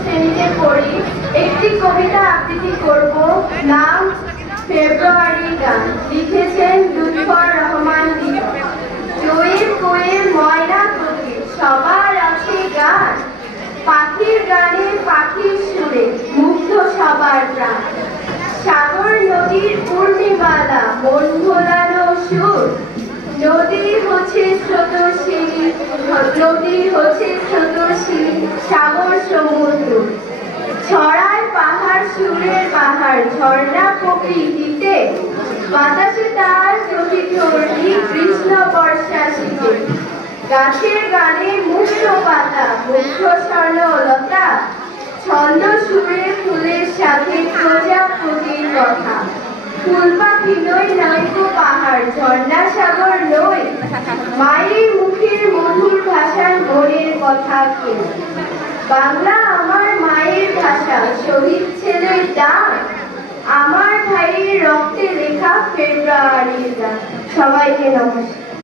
শ্রেণীতে পড়ি। একটি কবিতা আবৃত্তি করব, নাম ফেব্রুয়ারি গান। লিখেছেন লুৎফর রহমান লিটন। জয়ের কোয়েল ময়না কোকিল সবার আছে গান, পাখির গানে পাখির সুরে মুগ্ধ সবার প্রাণ। সাগর নদীর পূর্ণিমালা মন ভোলানো সুর, নদী হচ্ছে স্রোতস্বিনী, নদী হচ্ছে স্রোতস্বিনী, সাগর সমুদ্র। ছড়ায় পাহাড় সুরের পাহাড়, ঝর্ণা প্রকৃতিতে, বাতাসে তার প্রতিধ্বনি কৃষ্ণ বর্ষা শীতে। গাছের গানে মুক্ত পাতা, মুগ্ধ স্বর্ণলতা, ছন্দ সুরে ফুলের সাথে প্রজাপতির কথা। ফুল পাখি নই নয়তো পাহাড়, ঝর্ণা সাগর নই, মায়ের মুখের মধুর ভাষার মনের কথা কে। বাংলা আমার মায়ের ভাষা, শহীদ ছেলের ডাক, আমার ভাইয়ের রক্তে লেখা ফেব্রুয়ারির গান। সবাইকে নমস্কার।